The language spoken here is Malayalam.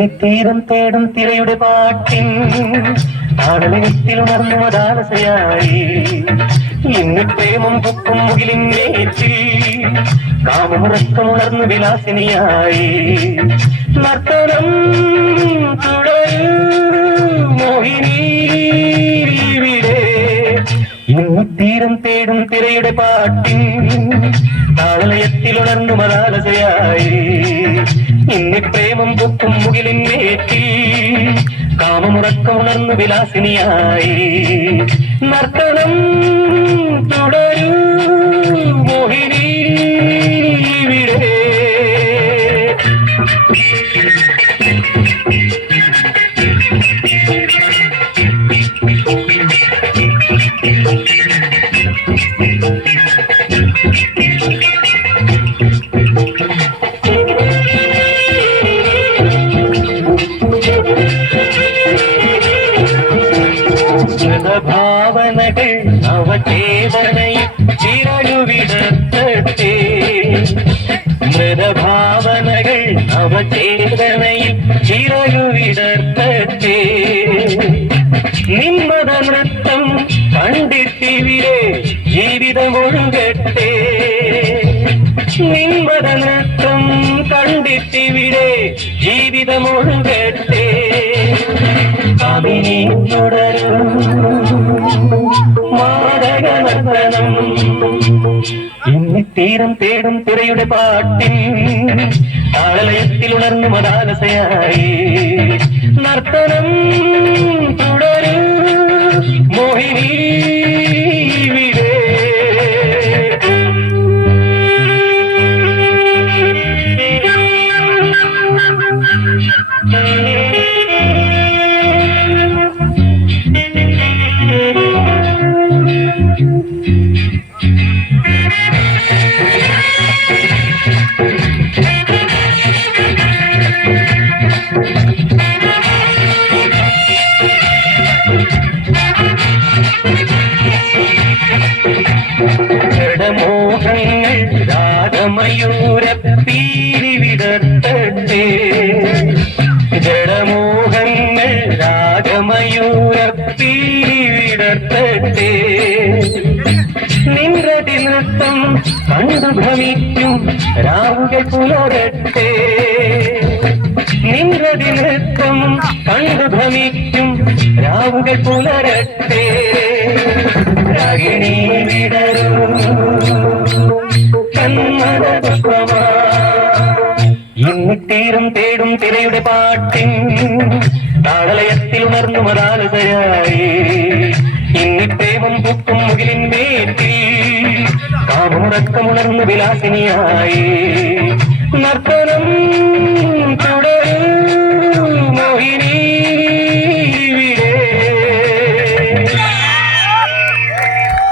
ഇന്നിത്തീരം തേടും തിരയുടെ പാട്ടിൻ ആടലത്തിൽ മതാലസയായി ഇന്ന് പ്രേമം പൊക്കും മുകിലിന്നേറ്റിൽ കാമമുറക്കമുണർന്നു വിലാസിനിയായി നർത്തനം തുടരും മോഹിനി ഇന്നിത്തീരം തേടും തിരയുടെ പാട്ടിൻ താളലയത്തിൽ ഉണർന്നു മതാലസയായി ഇന്ന് പ്രേമം പൊക്കും മുകിലിന്നേറ്റിൽ കാമമുറക്കമുണർന്നു വിലാസിനിയായി നർത്തനം തുടരൂ മോഹിനി ഇവിടെ ഭാവനകൾ അവചേതനയിൽ ചിരഴുവിടത്തട്ടെ മൃതഭാവനകൾ അവചേതനയിൽ ചിരഴുവിടത്തട്ടെ നിമ്മത നൃത്തം കണ്ടിട്ടിവിടെ ജീവിതമൊഴുകട്ടെ നിമ്മത നൃത്തം കണ്ടിട്ടിവിടെ ജീവിതമൊഴുകട്ടെ കാമിനി തുടരും മാതക നർത്തനം ഇന്നിത്തീരം തേടും തിരയുടെ പാട്ടിൻ താളലയത്തിൽ ഉണർന്നു മതാലസയായി നർത്തനം തുടരും മോഹിനി ഇവിടെ ജഡമോഹങ്ങൾ രാഗമയൂരപ്പീലി വിടർത്തട്ടെ ജഡമോഹങ്ങൾ രാഗമയൂരപ്പീലി വിടർത്തട്ടെ നിൻറതി നൃത്തം കണ്ടു ഭ്രമിക്കും രാവുകൾ പുലരട്ടെ നിൻറതി നൃത്തം കണ്ടു ഭ്രമിക്കും രാവുകൾ പുലരട്ടെ രാഗിണി വിടരൂ കന്മദ പുഷ്പമാ ഇന്നിത്തീരം തേടും തിരയുടെ പാട്ടിൻ താളലയത്തിൽ ഉണർന്നു മതാലസയായി ഇന്നി പ്രേമം പൂക്കും മുകിലിൻമേറ്റിൽ കാമമുറക്കമുണർന്നു വിലാസിനിയായി നർത്തനം